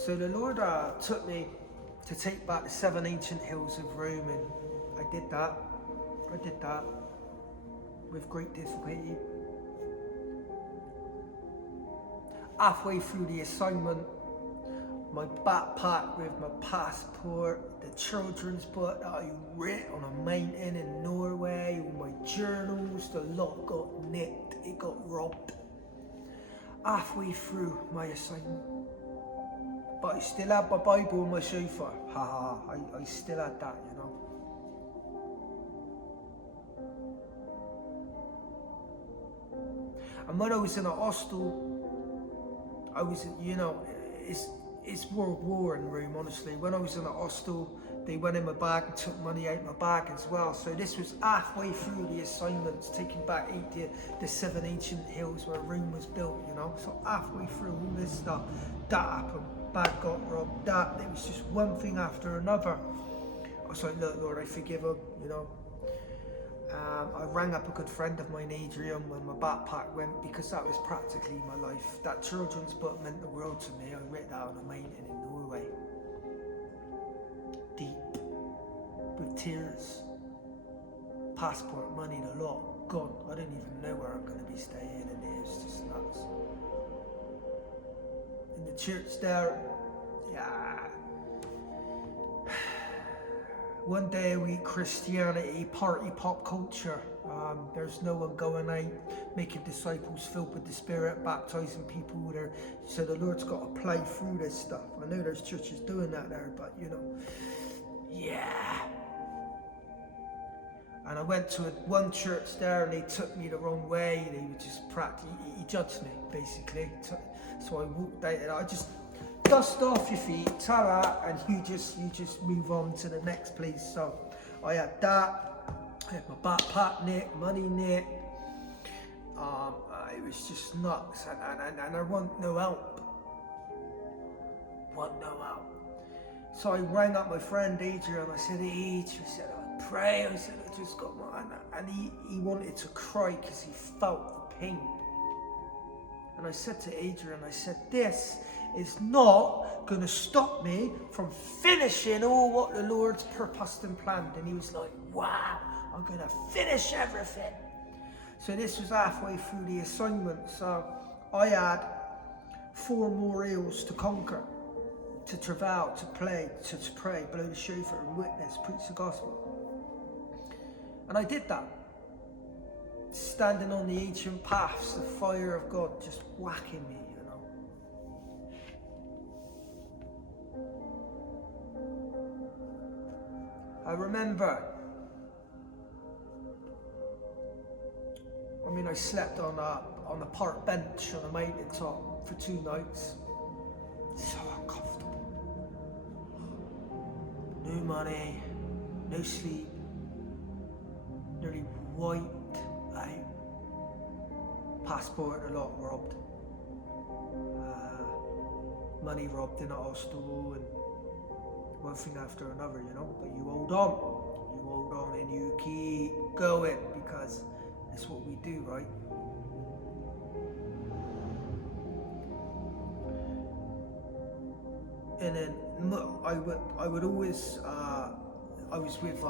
So the Lord took me to take back the 7 ancient hills of Rome, and I did that with great difficulty. Halfway through the assignment, my backpack with my passport, the children's book that I wrote on a mountain in Norway, all my journals, the lot got nicked, it got robbed. Halfway through my assignment. But I still had my Bible and my sofa. I still had that, you know. And when I was in a hostel, I was, you know, it's World War in Rome, honestly. When I was in a hostel, they went in my bag and took money out of my bag as well. So this was halfway through the assignments, taking back the 7 ancient hills where Rome was built, you know. So halfway through all this stuff, that happened. Bag got robbed, it was just one thing after another. I was like, look, Lord, I forgive him, you know. I rang up a good friend of mine, Adrian, when my backpack went, because that was practically my life. That children's book meant the world to me. I read that on a mountain in Norway. Deep, with tears. Passport, money, the lot, gone. I don't even know where I'm going to be staying, and it was just nuts. In the church there, one day a week, Christianity, party, pop culture. There's no one going out, making disciples filled with the Spirit, baptizing people there. So the Lord's got to play through this stuff. I know there's churches doing that there, but you know, And I went to one church there, and they took me the wrong way. They were just he judged me, basically. So I walked out, and I just dust off your feet, ta-da, and you just move on to the next place. So I had that. I had my backpack nicked, money nicked. It was just nuts, and I want no help. So I rang up my friend Adrian. I said, I pray. I said, I just got my, and he wanted to cry because he felt the pain. And I said to Adrian, this is not going to stop me from finishing all what the Lord's purposed and planned. And he was like, wow, I'm going to finish everything. So this was halfway through the assignment. So I had 4 more hills to conquer, to travail, to play, to pray, blow the shofar and witness, preach the gospel. And I did that. Standing on the ancient paths, the fire of God just whacking me, you know. I remember, I slept on a park bench on a mountain top for 2 nights. So uncomfortable. No money, no sleep, nearly wiped out. Passport a lot robbed. Money robbed in a hostel, and one thing after another, you know. But you hold on and you keep going, because it's what we do, right? And then I would always, I was with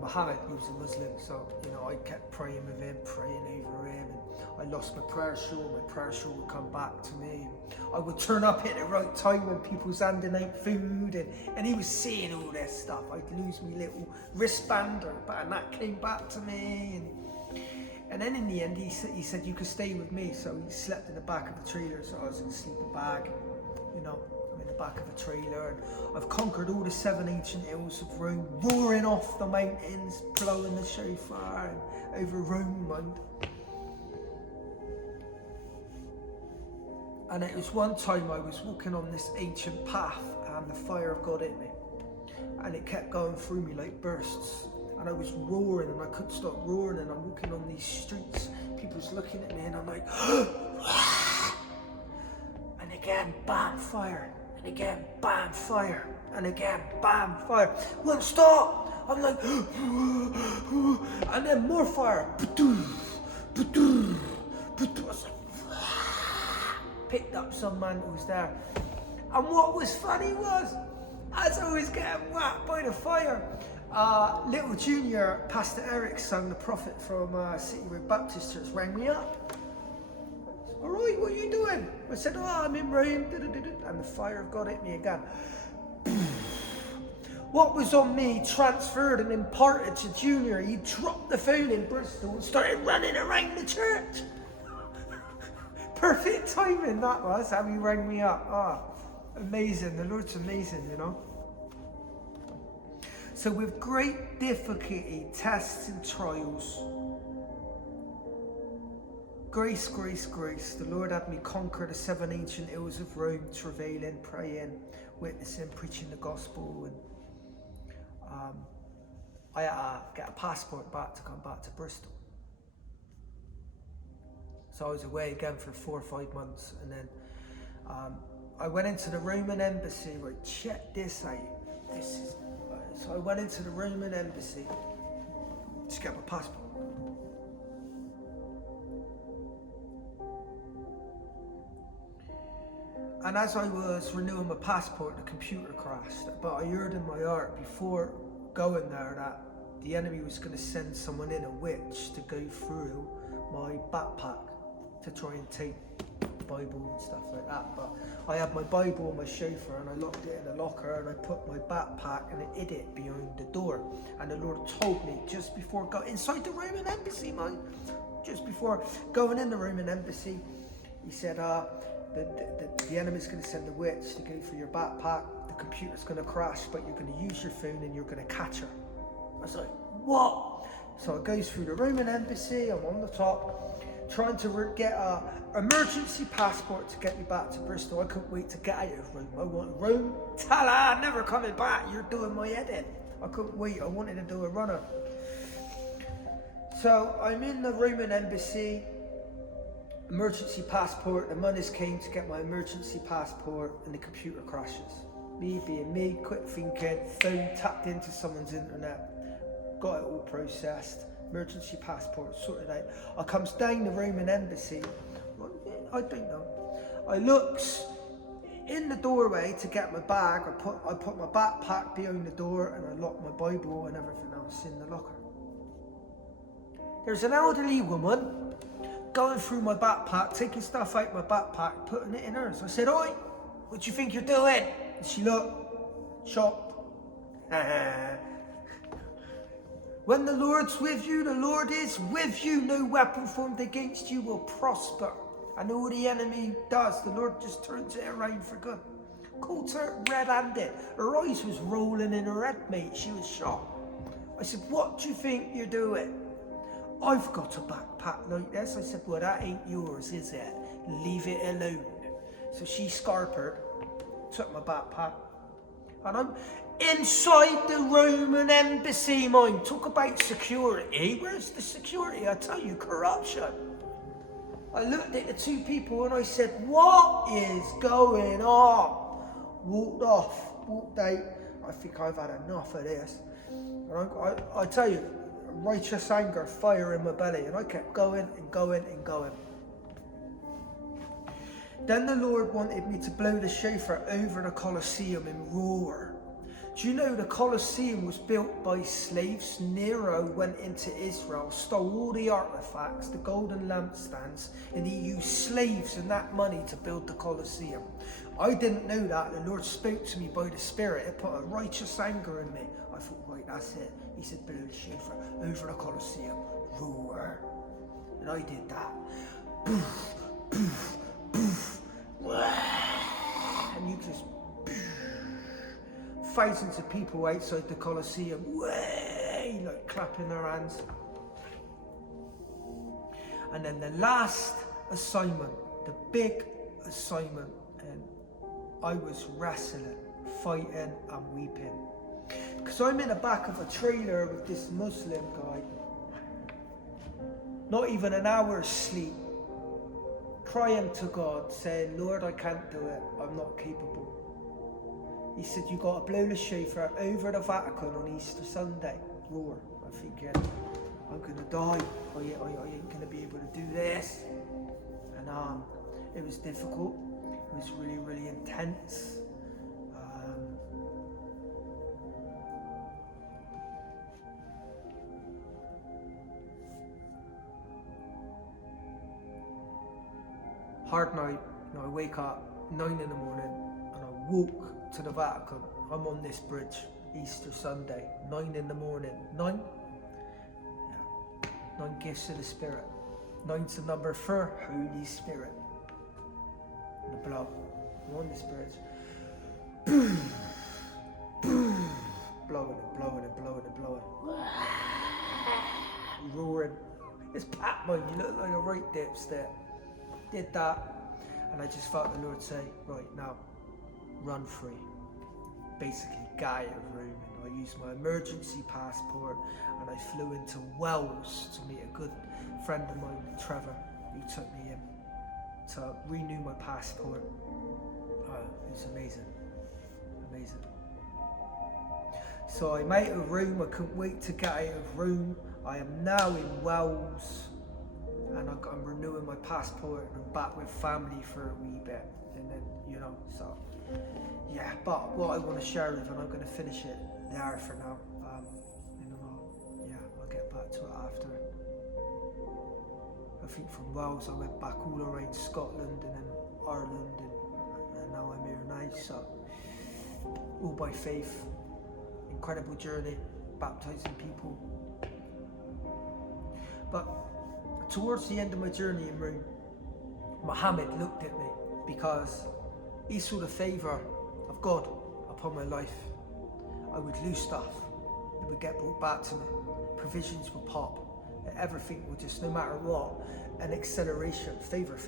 Muhammad, he was a Muslim, so you know, I kept praying with him, praying over him, and I lost my prayer shawl would come back to me. I would turn up at the right time when people's handing out food, and he was seeing all this stuff. I'd lose my little wristband, and that came back to me, and then in the end he said you could stay with me. So he slept in the back of the trailer, so I was in a sleeping bag, you know. In the back of a trailer, and I've conquered all the 7 ancient hills of Rome, roaring off the mountains, blowing the shofar, and over Rome, and it was one time I was walking on this ancient path, and the fire of God hit me, and it kept going through me like bursts, and I was roaring, and I couldn't stop roaring, and I'm walking on these streets, people's looking at me, and I'm like, and again, bam, fire. And again, bam, fire. And again, bam, fire. Won't stop. I'm like, and then more fire. Picked up some man who was there. And what was funny was, as I was getting whacked by the fire, little junior, Pastor Eric's son, the prophet from City Road Baptist Church, rang me up. All right, what are you doing? I said, I'm in rain. And the fire of God hit me again. What was on me transferred and imparted to Junior. He dropped the phone in Bristol and started running around the church. Perfect timing that was, how he rang me up. Amazing, the Lord's amazing, you know. So with great difficulty, tests and trials, grace, grace, grace, the Lord had me conquer the 7 ancient hills of Rome, travailing, praying, witnessing, preaching the gospel, and I had to get a passport back to come back to Bristol. So I was away again for 4 or 5 months, and then I went into the Roman embassy. Right, check this out. So I went into the Roman embassy to get my passport. And as I was renewing my passport, the computer crashed. But I heard in my heart before going there that the enemy was going to send someone in, a witch, to go through my backpack to try and take Bible and stuff like that. But I had my Bible and my chauffeur, and I locked it in a locker, and I put my backpack and I hid it behind the door. And the Lord told me just before going inside the Roman embassy, man, just before going in the Roman embassy, he said, the enemy's going to send a witch to go through your backpack. The computer's going to crash, but you're going to use your phone and you're going to catch her. I was like, what? So it goes through the Roman embassy. I'm on the top, trying to get a emergency passport to get me back to Bristol. I couldn't wait to get out of Rome. I wanted Rome, ta-la, never coming back. You're doing my head in. I couldn't wait. I wanted to do a runner. So I'm in the Roman embassy. Emergency passport. The monies came to get my emergency passport, and the computer crashes. Me being me, quick thinking, phone tapped into someone's internet, got it all processed, emergency passport sorted out. I comes down the Roman embassy. I don't know. I looks in the doorway to get my bag. I put my backpack behind the door, and I locked my Bible and everything else in the locker. There's an elderly woman going through my backpack, taking stuff out my backpack, putting it in hers. I said, "Oi, what do you think you're doing?" And she looked, shocked. When the Lord's with you, the Lord is with you. No weapon formed against you will prosper. And all the enemy does, the Lord just turns it around for good. Caught her red-handed. Her eyes was rolling in her head, mate. She was shocked. I said, "What do you think you're doing?" "I've got a backpack like this." I said, "Well, that ain't yours, is it? Leave it alone." So she scarpered, took my backpack, and I'm inside the Roman embassy, mind. Talk about security. Where's the security? I tell you, corruption. I looked at the two people and I said, "What is going on?" Walked off, walked out. I think I've had enough of this. And I tell you, righteous anger, fire in my belly, and I kept going and going and going. Then the Lord wanted me to blow the shofar over the Colosseum and roar. Do you know the Colosseum was built by slaves? Nero went into Israel, stole all the artifacts, the golden lampstands, and he used slaves and that money to build the Colosseum. I didn't know that. The Lord spoke to me by the Spirit. It put a righteous anger in me. I thought, right, that's it. He said, blow the shofar over the Colosseum, roar. And I did that. Poof, poof, poof. And you just, thousands of people outside the Colosseum, way, like clapping their hands. And then the last assignment, the big assignment, and I was wrestling, fighting and weeping. Because I'm in the back of a trailer with this Muslim guy, not even an hour's sleep, crying to God, saying, "Lord, I can't do it, I'm not capable." He said, "You got to blow the shofar over the Vatican on Easter Sunday." Roar. I'm thinking, I'm going to die. I ain't going to be able to do this. And it was difficult. It was really, really intense. hard night. I wake up 9 in the morning and I walk to the Vatican. I'm on this bridge, Easter Sunday, 9 in the morning. 9? Yeah. 9 gifts of the Spirit. 9's the number for Holy Spirit. And the blood. I'm on this bridge. Blowing and blowing and blowing and blowing. Roaring. It's Pat, man, you look like a right dipstick. Did that, and I just felt the Lord say, right now, run free. Basically, get out of room. And I used my emergency passport, and I flew into Wales to meet a good friend of mine, Trevor, who took me in to renew my passport. It was amazing. Amazing. So I'm out of room. I couldn't wait to get out of room. I am now in Wales, and I'm renewing my passport, and I'm back with family for a wee bit, and then, so yeah. But what I want to share with, and I'm going to finish it there for now, I'll get back to it after. I think from Wales I went back all around Scotland and then Ireland, and now I'm here now, so all by faith. Incredible journey, baptizing people. But towards the end of my journey in Rome, Muhammad looked at me because he saw the favour of God upon my life. I would lose stuff, it would get brought back to me, provisions would pop, everything would just, no matter what, an acceleration, favour.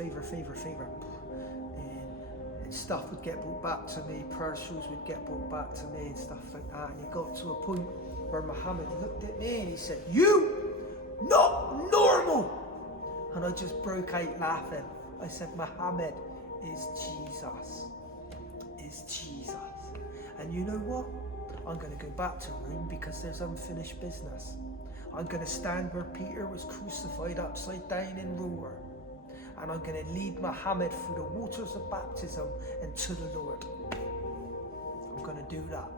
And stuff would get brought back to me, parcels would get brought back to me and stuff like that. And it got to a point where Muhammad looked at me and he said, "You not normal!" And I just broke out laughing. I said, "Muhammad is Jesus. Is Jesus." And you know what? I'm going to go back to Rome because there's unfinished business. I'm going to stand where Peter was crucified upside down in Rome. And I'm going to lead Muhammad through the waters of baptism and to the Lord. I'm going to do that.